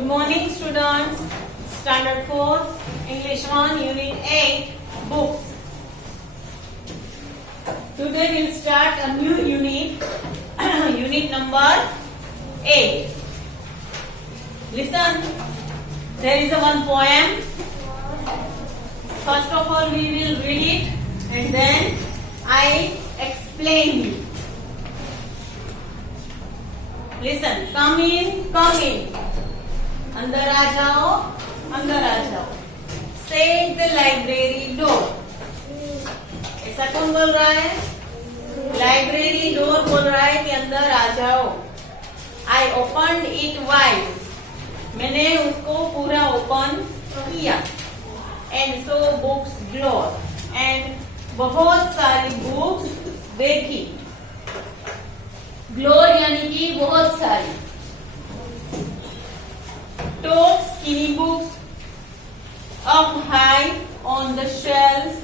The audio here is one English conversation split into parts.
Good morning, students. Standard 4, English 1, Unit 8, Books. Today we'll start a new unit, unit number 8. Listen, there is a one poem. First of all, we will read it and then I explain it. Listen, come in, come in. अंदर आ जाओ, अंदर आ जाओ. Shut the library door. ऐसा कौन बोल रहा है? Library door बोल रहा है कि अंदर आ जाओ. I opened it wide. मैंने उसको पूरा ओपन किया. And so books glowed. And बहुत सारी बुक्स देखी. ग्लोर यानी कि बहुत सारी. Tall skinny books up high on the shelves.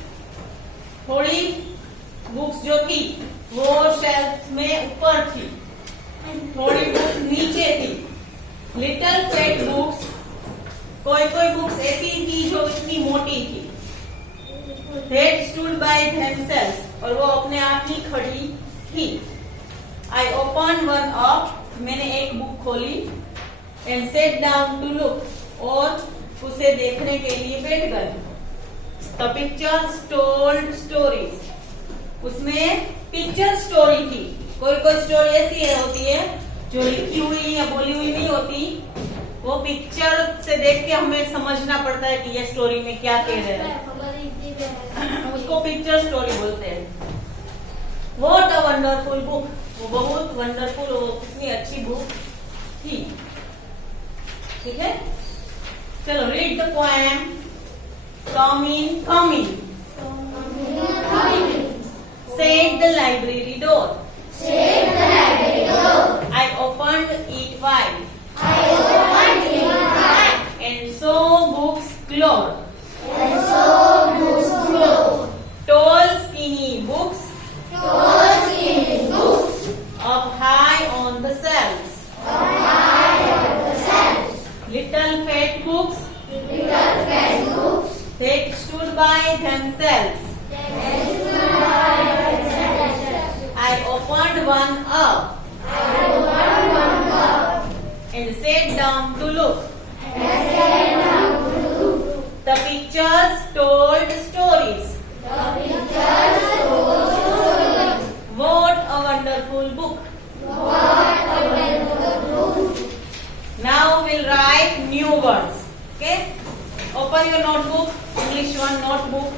थोड़ी बुक्स जो थी वो शेल्फ में ऊपर थी, थोड़ी बुक्स नीचे थी. लिटिल फैट बुक्स, कोई कोई बुक्स ऐसी थी जो इतनी मोटी थी. That stood by themselves, और वो अपने आप ही खड़ी थी. I opened one up, मैंने एक बुक खोली. And sat down to look, और उसे देखने के लिए बैठ गए. The pictures told stories, उसमें पिक्चर स्टोरी थी. कोई कोई स्टोरी ऐसी होती है जो लिखी हुई या बोली हुई नहीं होती. वो पिक्चर से देख के हमें समझना पड़ता है कि ये स्टोरी में क्या कह रहे हैं. उसको पिक्चर स्टोरी बोलते हैं. What a wonderful book, वो बहुत वंडरफुल, वो कितनी अच्छी बुक थी. ठीक है, चलो read the poem. Come in, come in. Shut the library door. Shut the library door. I opened it wide. I opened it wide. And so books glowed. And so books glowed. Tall skinny books Tall skinny books up high on the shelves. up high on the shelves. Little fat books Little fat books that stood by themselves. that stood by themselves. I opened one up I opened one up and sat down to look. and sat down to look. The pictures told stories. The pictures told stories. What a wonderful book. What a wonderful book. Now we'll write new words. Okay? Open your notebook, English 1 notebook,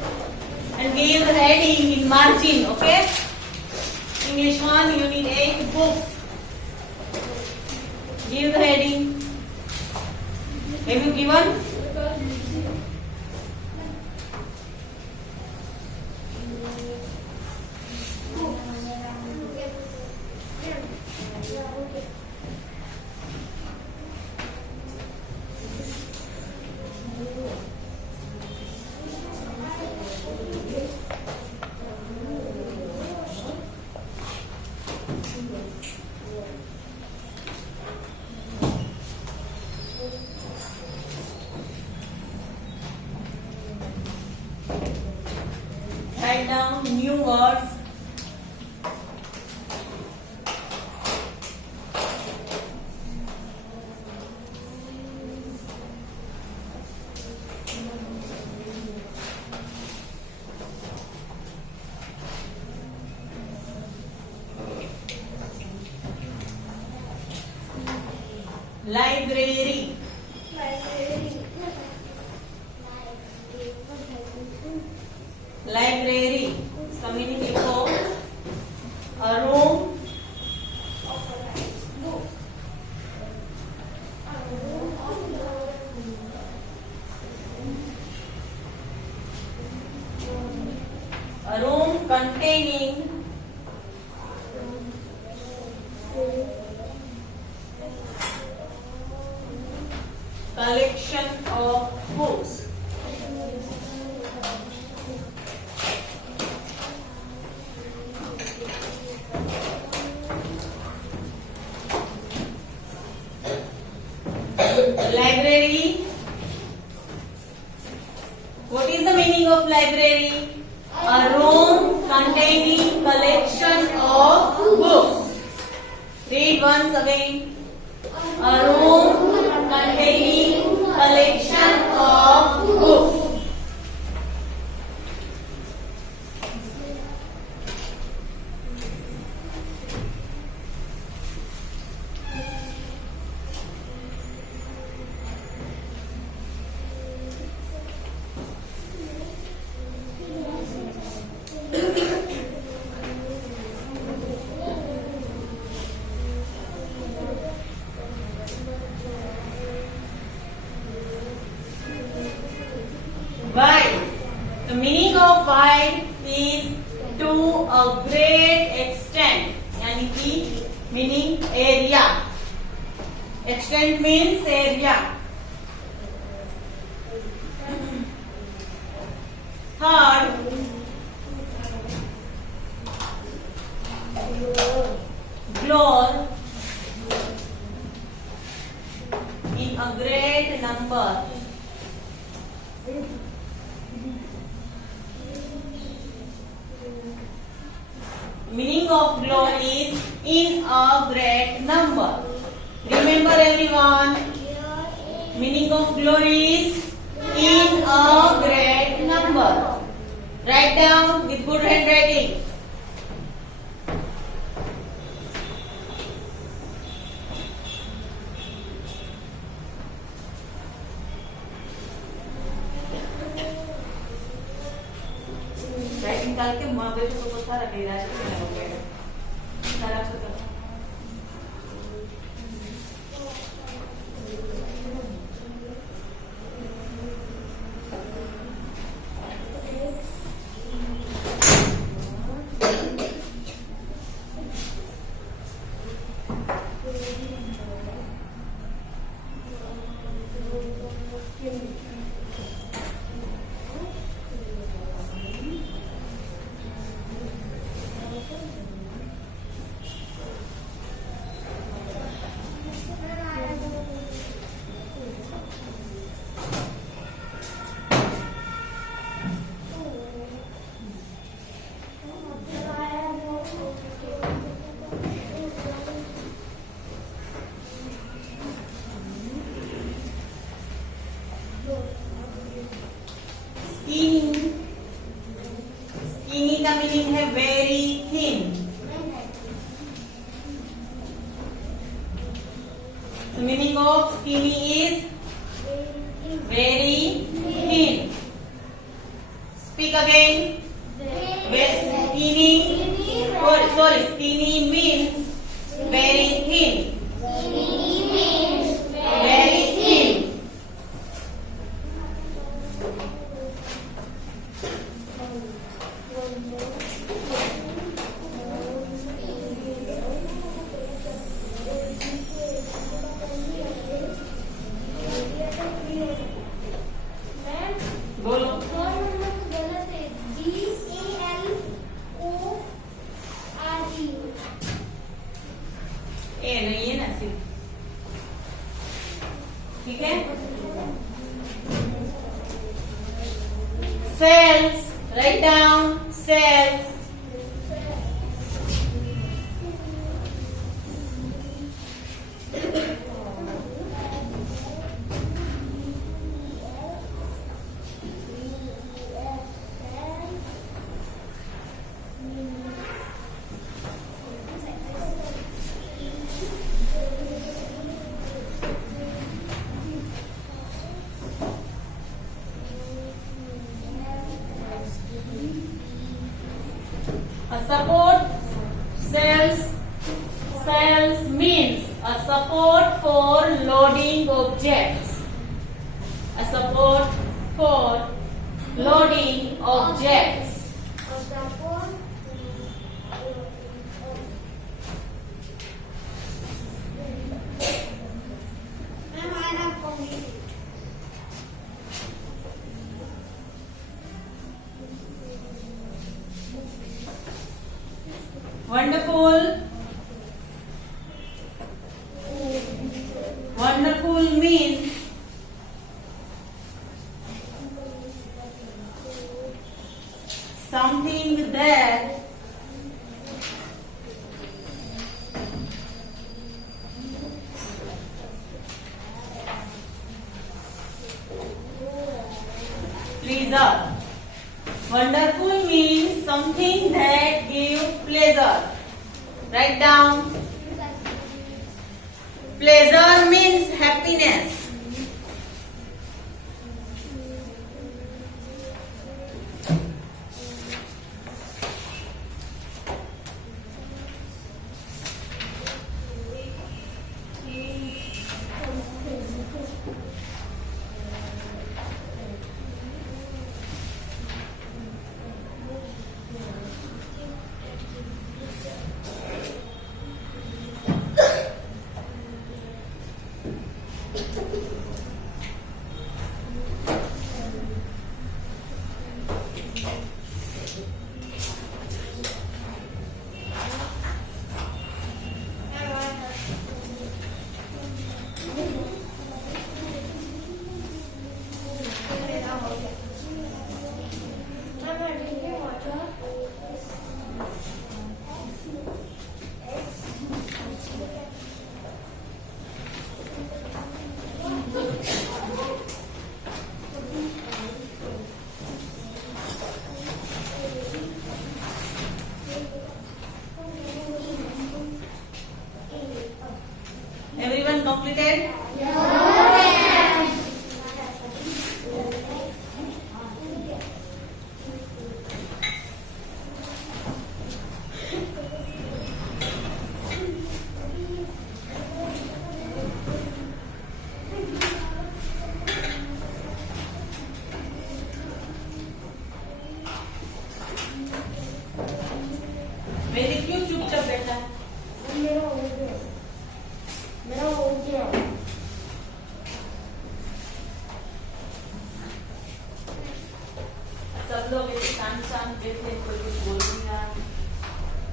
and give the heading in margin. Okay? English 1, Unit 8, books. Give the heading. Have you given? Write down new words. Library. Library. इसका meaning लिखो. A room containing collection of books. Library. What is the meaning of library? A room containing collection of books. Read once again. A room containing collection of books. Wide. The meaning of wide is to a great extent. यानी कि meaning area. Extent means area. Third, glory in a great number. Meaning of glory is in a great number. Remember everyone, meaning of glory is in a great number. Write down with good handwriting. Writing डाल के मगर को बहुत सारा दे रहा है सारा सब skinny का मीनिंग है very thin. The meaning of skinny is very thin. Speak again. Skinny. Sorry, skinny means very thin. Very thin. बोलो ए नहीं है ना सिर्फ ठीक है cells write down cells A support cells means a support for loading objects. A support for loading objects. Wonderful. Wonderful means something that pleasure. Wonderful means something that gives pleasure. Write down. Pleasure means happiness. Everyone completed? मेरे क्यों चुपचाप बैठा है? मेरा हो गया सब लोग ऐसे शांत शांत बैठे, कोई कुछ बोल नहीं रहा,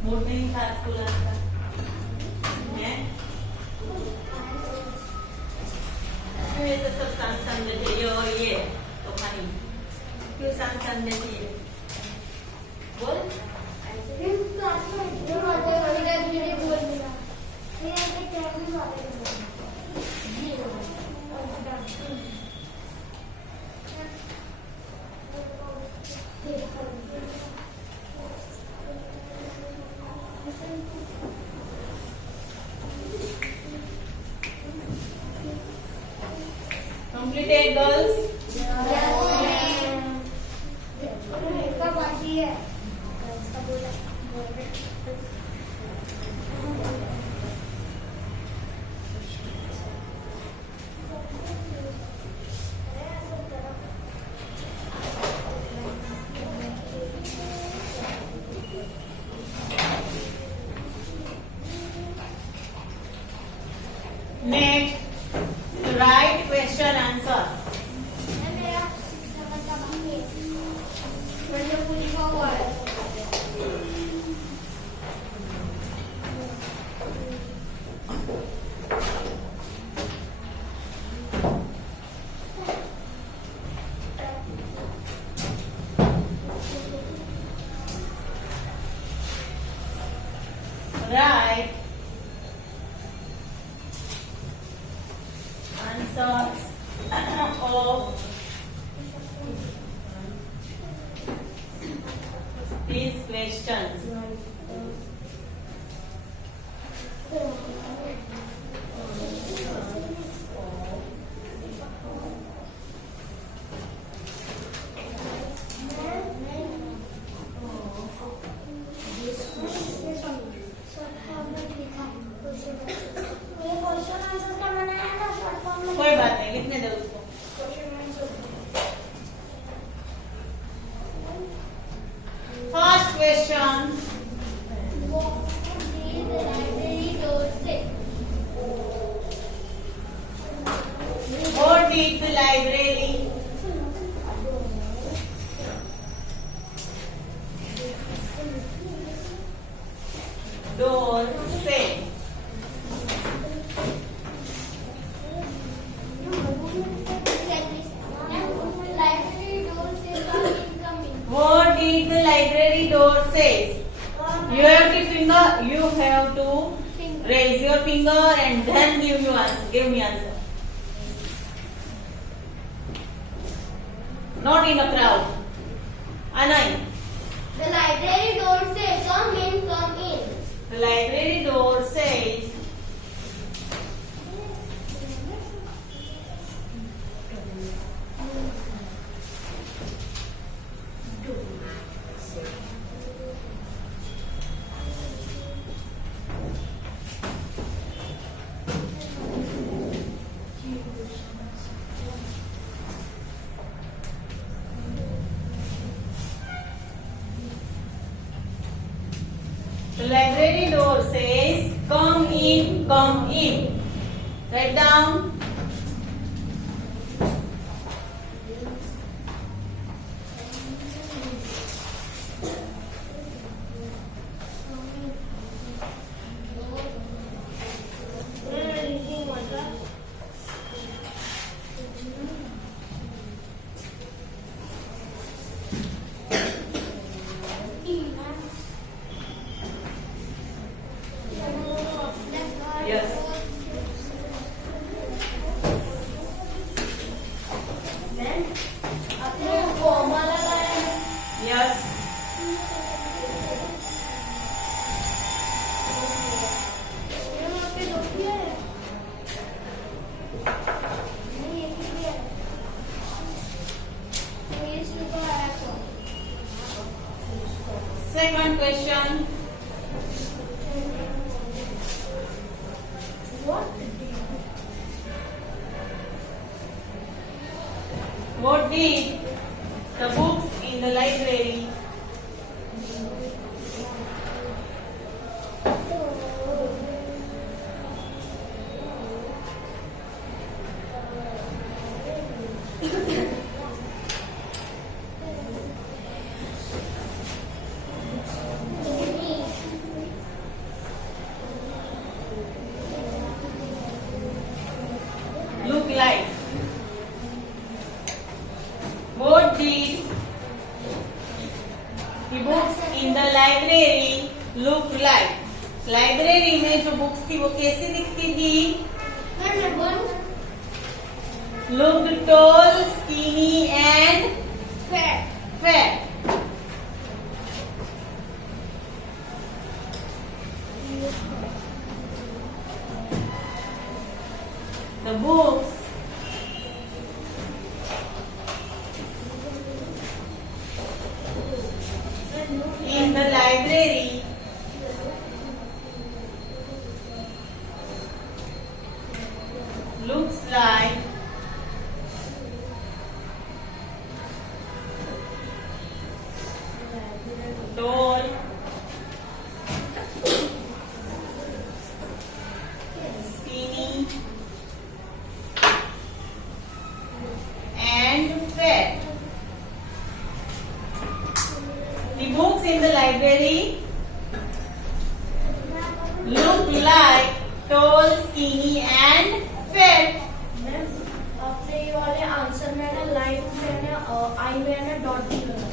मूड नहीं था स्कूल आने का। हैं? क्यों ऐसे सब शांत शांत बैठे? ये और ये तो खानी क्यों शांत शांत बैठी है? बोल। Completed, girls? Next, write question answer. Write answers of these questions. कोई बात नहीं, लिखने दो उसको। First question. What did the library door say? Raise your finger and then give me answer. Not in a crowd. Anay. The library door says, come in, come in. The library door says, the library door says, come in, come in. Write down. Yes. अपने coma लगाया है। Yes. वहाँ पे दो किया है। नहीं, एक ही किया है। तो ये सुबह आया तो। Second question. What did the books in the library look like? What did the books in the library look like? Library में जो बुक्स थी वो कैसी दिखती थी? Looked tall, skinny and fat. The books in the library looks like tall, skinny and fat. The books in the library look like tall, skinny and fat. Ma'am अपने ये वाले आंसर में ना लाइन में ना आई में ना डॉट भी लगा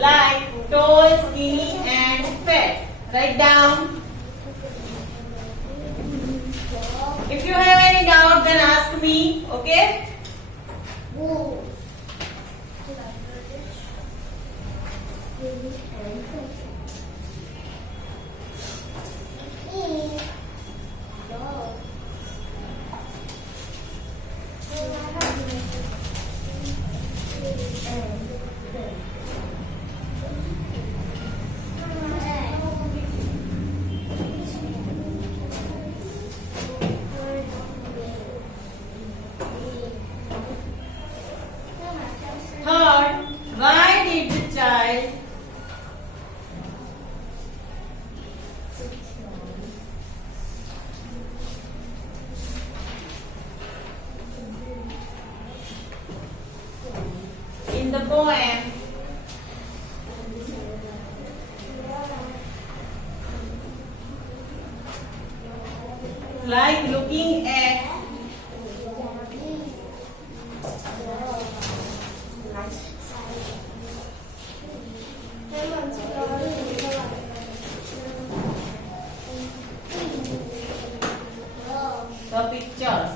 Like tall, skinny and fat. Write down. If you have any doubt, then ask me. Okay? वो Third, why did the child in the poem like looking at the pictures.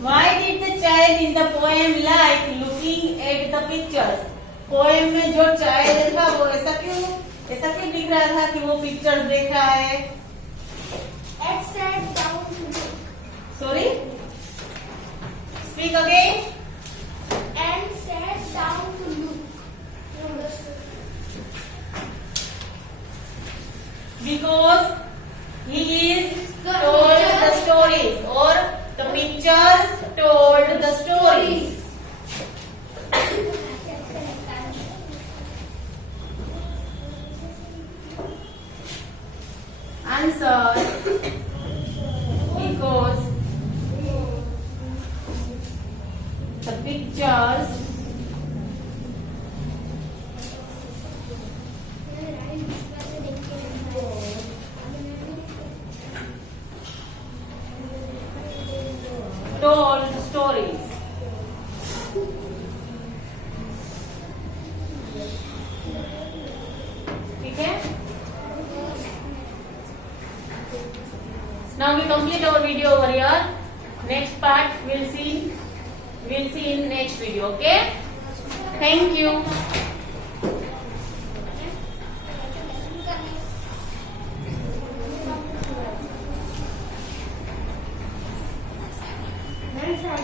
Why did the child in the poem like looking at the pictures? Poem में जो child था वो ऐसा क्यों दिख रहा था कि वो पिक्चर्स देख रहा है? And sat down to look. Sorry? Speak again. And sat down to look. You understood? Because he is told the stories, or the pictures told the stories. Answer. Because the pictures told stories. ठीक है? Now we complete our video over here. Next part we'll see in next video. Okay? Thank you. Very sad.